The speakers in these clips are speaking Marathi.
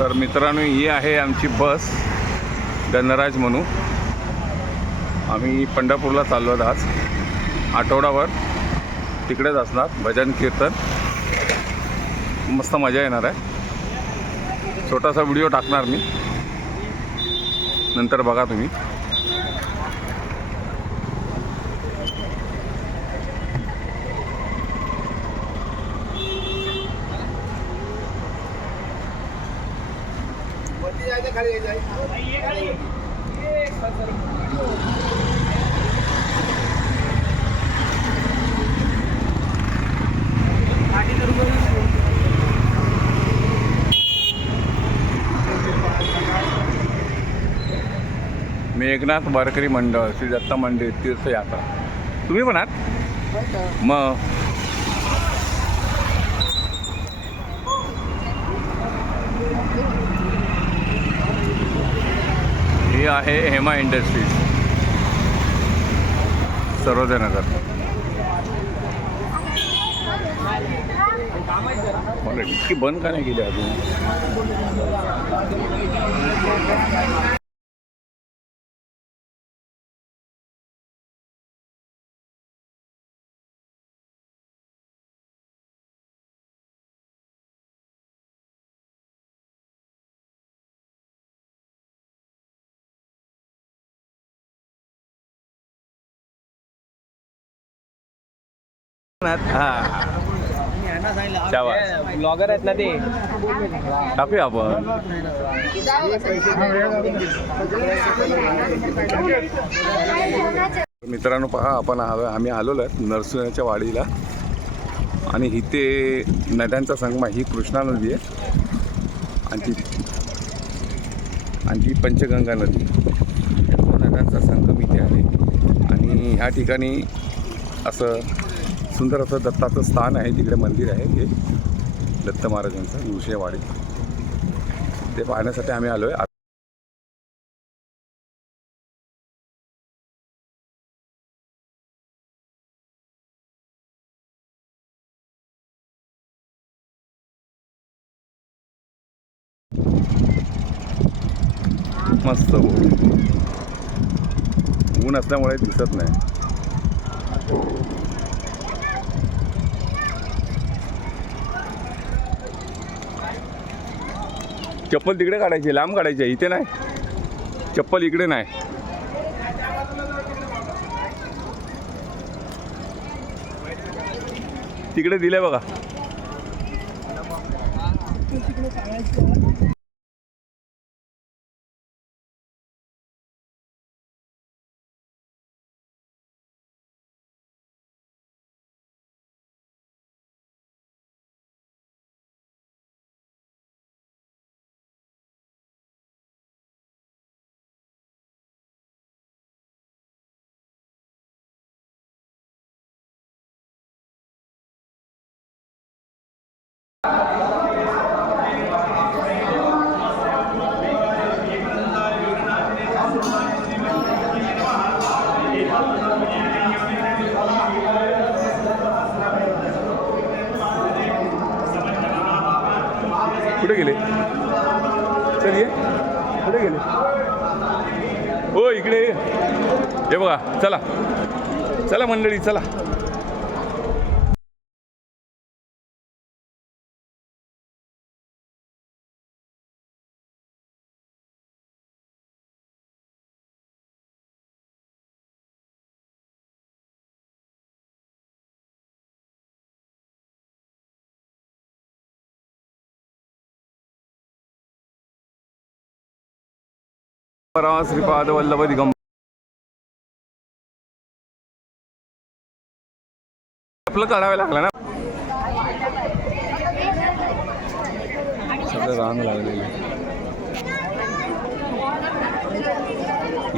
तर मित्रांनो ही आहे आमची बस गणराज म्हणू. आम्ही पंढरपूरला चाललो आहोत आज. आठवडाभर तिकडेच असणार भजन कीर्तन. मस्त मजा येणार आहे. छोटासा व्हिडिओ टाकणार मी. नंतर बघा तुम्ही. मेघनाथ वारकरी मंडळ श्री दत्त मंदिर तीर्थयात्रा. तुम्ही पण आहात? मग ही आहे हेमा इंडस्ट्रीज. सरोजनगर. नगर मला इतकी बंद का नाही केली अजून? हा. शाबास. ब्लॉगर आहेत ना ते. टाकूया आपण. मित्रांनो पहा आपण आम्ही आलेलो आहे नरसुण्याच्या वाडीला. आणि इथे नद्यांचा संगम आहे ही कृष्णा नदी आहे. आणि ती आणि ती पंचगंगा नदी. नद्यांचा संगम इथे आहे. आणि ह्या ठिकाणी असं सुंदर असं दत्ताचं स्थान आहे तिकडे मंदिर आहे हे दत्त महाराजांचं मुशेवाडी ते पाहण्यासाठी आम्ही आलो आहे मस्त ऊन असल्यामुळे दिसत नाही. चप्पल तिकडे काढायची लांब काढायची आहे, इथे नाही. चप्पल इकडे नाही. तिकडे दिले बघा कुठे गेले चल ये कुठे गेले. हो इकडे ये. हे बघा चला. चला मंडळी चला. श्रीपाद वल्लभ दिगंबर। आपलं काढावं लागलं ना? सगळं रांग लागलेली.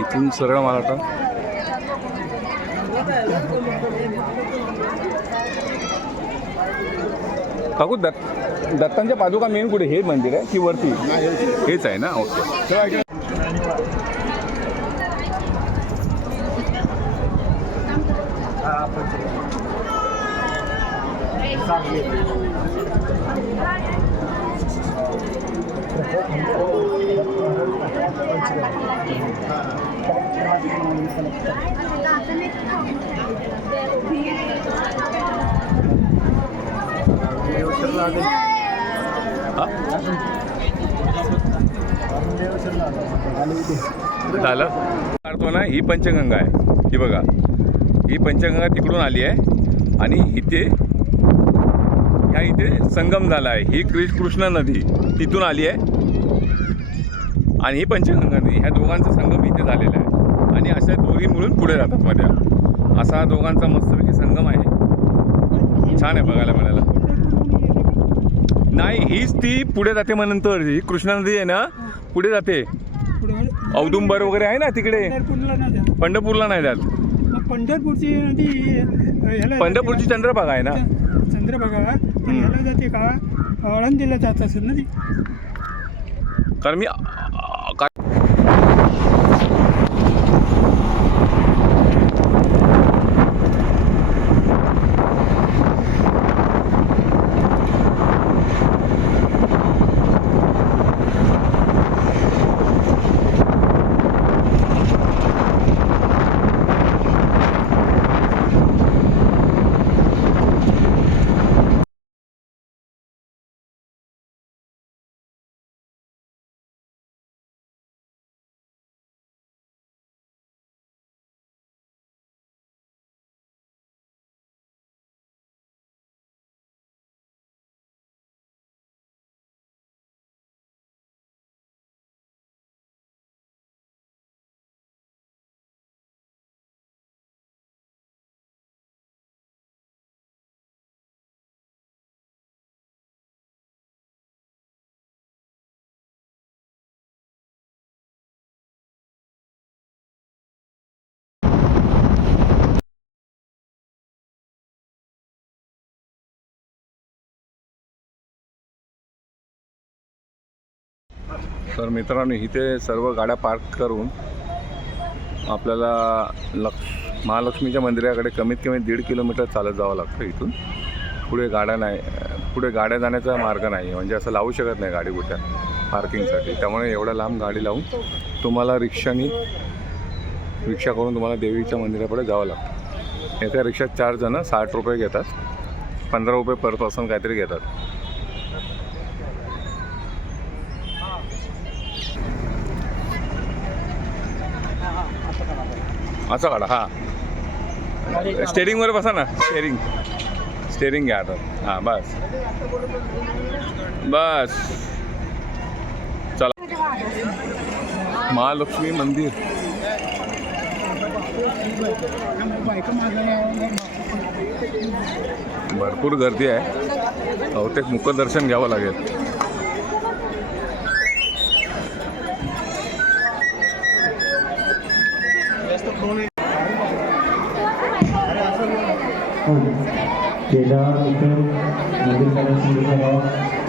इथून सरळ मला वाटतं काकू दत्त दत्तांच्या पादुका मेन कुठे? हे मंदिर आहे की वरती? हेच आहे ना ओके. तेव्हा इकडे झालं. काढतो ना ही पंचगंगा आहे. ही बघा. ही पंचगंगा तिकडून आली आहे. आणि इथे ह्या इथे संगम झाला आहे. ही कृ कृष्णा नदी तिथून आली आहे. आणि ही पंचगंगा नदी ह्या दोघांचा संगम इथे झालेला आहे. आणि अशा दोघी मिळून पुढे जातात मध्ये असा हा दोघांचा मस्तपैकी संगम आहे. छान आहे बघायला मिळायला. नाही हीच ती पुढे जाते मग नंतर ही कृष्णा नदी आहे ना पुढे जाते. औदुंबर वगैरे आहे ना तिकडे? पंढरपूरला नाही जात. पंढरपूरला नाही जात. मग पंढरपूरची नदी ह्याला पंढरपूरची चंद्रभागा आहे ना. चंद्रभागा. पण ह्याला जाते का? आळंदीला जात असेल ना ती. कारण मी का- तर मित्रांनो इथे सर्व गाड्या पार्क करून आपल्याला लक्ष महालक्ष्मीच्या मंदिराकडे कमीत कमी दीड किलोमीटर चालत जावं लागतं इथून. पुढे गाड्या नाही पुढे गाड्या जाण्याचा मार्ग नाही म्हणजे असं लावू शकत नाही गाडी कुठ्या पार्किंगसाठी त्यामुळे एवढ्या लांब गाडी लावून तुम्हाला रिक्षानी रिक्षा करून तुम्हाला देवीच्या मंदिराकडे जावं लागतं. एका रिक्षात चार जणं साठ रुपये घेतात पंधरा रुपये पर पर्सन काहीतरी घेतात. असं काढा हां. स्टेरिंगवर बसा ना. स्टेरिंग स्टेरिंग घ्या आता. हां बस. बस. चला. महालक्ष्मी मंदिर. भरपूर गर्दी आहे. बहुतेक मुखदर्शन घ्यावं लागेल. गेल्या इथे मंदिर कमिटीचा